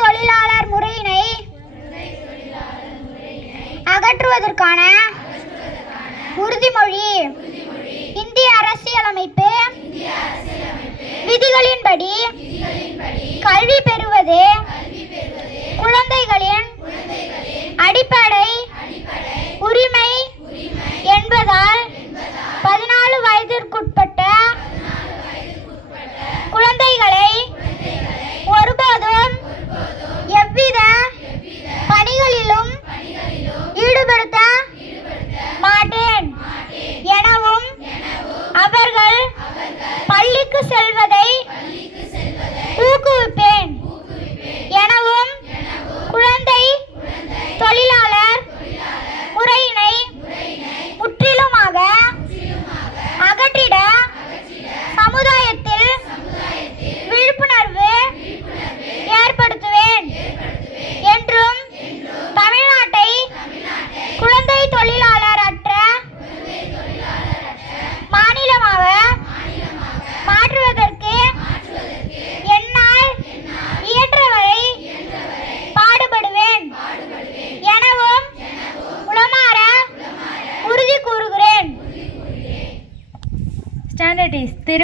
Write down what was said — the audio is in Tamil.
தொழிலாளர் முறையினை அகற்றுவதற்கான உறுதிமொழி இந்திய அரசியலமைப்பு விதிகளின்படி கல்வி பெறுவது குழந்தைகளின் அடிப்படை உரிமை என்பதால் 14 வயதிற்குட்பட்ட குழந்தைகளை ஒருபோதும் எவ்வித பணிகளிலும் ஈடுபடுத்த மாட்டேன் எனவும் அவர்கள் பள்ளிக்கு செல்வதை ஊக்குவிப்பேன் எனவும் குழந்தை தொழிலாளர் முறையினை முற்றிலுமாக அகற்றிட சமுதாயத்தில் விழிப்புணர்வு ஏற்படுத்துவேன் என்றும் தமிழ்நாட்டை குழந்தை தொழிலாளர் அற்ற மாநிலமாக மாற்றுவதற்கு என்னால் இயன்றவரை பாடுபடுவேன் எனவும் உளமாற உறுதி கூறுகிறேன்.